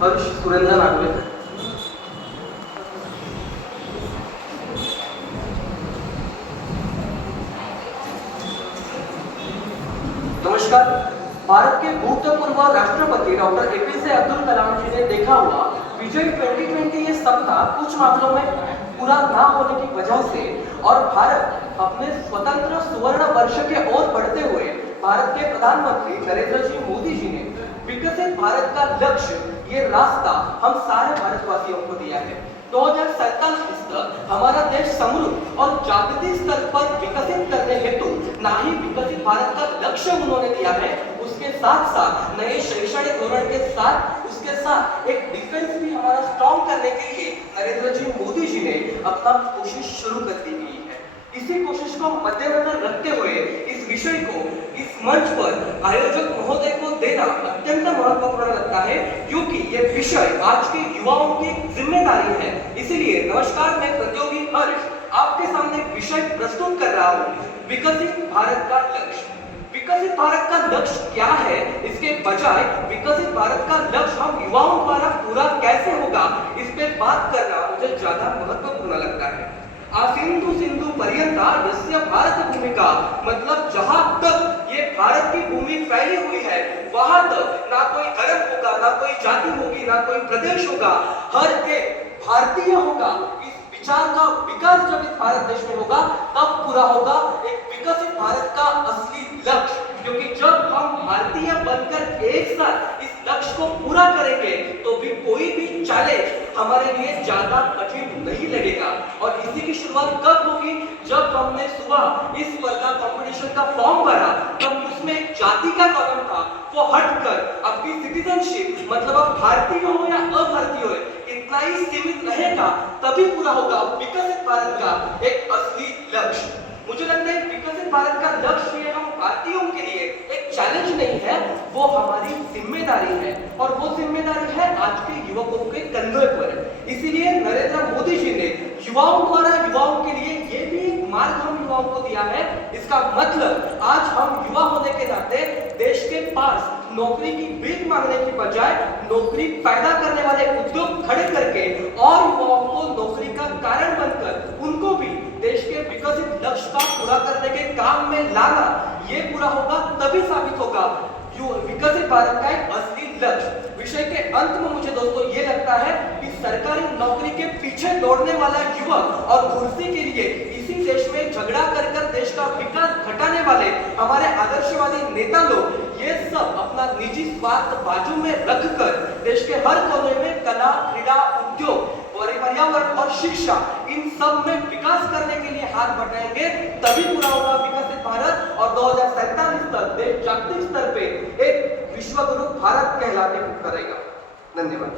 हर्ष सुरेंद्र नागवे। नमस्कार। भारत के भूतपूर्व राष्ट्रपति डॉक्टर एपीजे अब्दुल कलाम जी ने देखा हुआ विजय 2020 ये सप्ताह कुछ मामलों में पूरा ना होने की वजह से और भारत अपने स्वतंत्र सुवर्ण वर्ष के ओर बढ़ते हुए भारत के प्रधानमंत्री नरेंद्र जी मोदी जी ने विकसित भारत का लक्ष्य, ये रास्ता हम सारे भारतवासियों को दिया है। 2047 तक हमारा देश समृद्ध और जागतिक स्तर पर विकसित करने हेतु ना ही विकसित भारत का लक्ष्य उन्होंने दिया है, उसके साथ साथ नए शैक्षणिक धोरण के साथ उसके साथ एक डिफेंस भी हमारा स्ट्रॉन्ग करने के लिए नरेंद्र जी मोदी जी ने अपना कोशिश शुरू कर दी है। इसी कोशिश को मद्देनजर रखते हुए इस विषय को इस मंच पर आयोजक महोदय को देना अत्यंत महत्वपूर्ण लगता है, क्योंकि ये विषय आज के युवाओं की जिम्मेदारी है। इसलिए नमस्कार, मैं प्रतियोगी हर्ष आपके सामने विषय प्रस्तुत कर रहा हूँ, विकसित भारत का लक्ष्य। विकसित भारत का लक्ष्य क्या है, इसके बजाय विकसित भारत का लक्ष्य हम युवाओं द्वारा पूरा कैसे होगा, इस पे बात करना मुझे ज्यादा महत्वपूर्ण लगता है। आसिंधु सिंधु पर्यंता यस्य भारत भूमिका, मतलब जहां तक ये भारत की भूमि फैली हुई है वहां तक ना कोई धर्म होगा, ना कोई जाति होगी, ना कोई प्रदेश होगा, हर एक भारतीय होगा। इस विचार का विकास जब इस भारत देश में होगा तब पूरा होगा एक विकसित भारत का असली लक्ष्य। क्योंकि जब हम भारतीय बनकर एक साथ इस लक्ष्य को पूरा करेंगे तो भी कोई भी चैलेंज हमारे लिए ज्यादा कठिन नहीं लगेगा। और इसी की शुरुआत कब होगी, जब हमने सुबह इस स्पर्धा कंपटीशन का फॉर्म भरा तब उसमें एक जाति का कॉलम था, वो हटकर अपनी सिटीजनशिप, मतलब आप भारतीय हो या अभारतीय हो, इतना ही सीमित रहेगा, तभी पूरा होगा विकसित भारत का एक असली लक्ष्य। मुझे लगता है विकसित भारत का लक्ष्य ये हम भारतीयों के लिए एक चैलेंज नहीं है, वो हमारी जिम्मेदारी है और वो जिम्मेदारी है आज के युवकों के कंधों पर। इसीलिए नरेंद्र मोदी जी ने युवाओं द्वारा युवाओं के लिए ये भी एक मार्ग हम युवाओं को दिया है। इसका मतलब आज हम युवा होने के नाते देश के पास नौकरी की भीख मांगने की बजाय नौकरी पैदा करने वाले उद्योग खड़े करके और युवाओं को नौकरी का कारण बनकर उनको भी देश के विकसित लक्ष्य का पूरा करने के काम में लाना, ये पूरा होगा तभी साबित होगा विकसित भारत का एक असली लक्ष्य। विषय के अंत में मुझे दोस्तों ये लगता है कि सरकारी नौकरी के पीछे दौड़ने वाला युवक और कुर्सी के लिए इसी देश में झगड़ा कर देश का विकास घटाने वाले हमारे आदर्शवादी नेता लोग, ये सब अपना निजी स्वार्थ बाजू में रखकर देश के हर कोने में कला, क्रीड़ा, उद्योग, पर्यावरण और शिक्षा, इन सब में विकास करने के लिए हाथ बढ़ाएंगे तभी पूरा होगा विकसित भारत और 2047 तक देश जागतिक स्तर पे एक विश्व गुरु भारत कहलाने करेगा। धन्यवाद।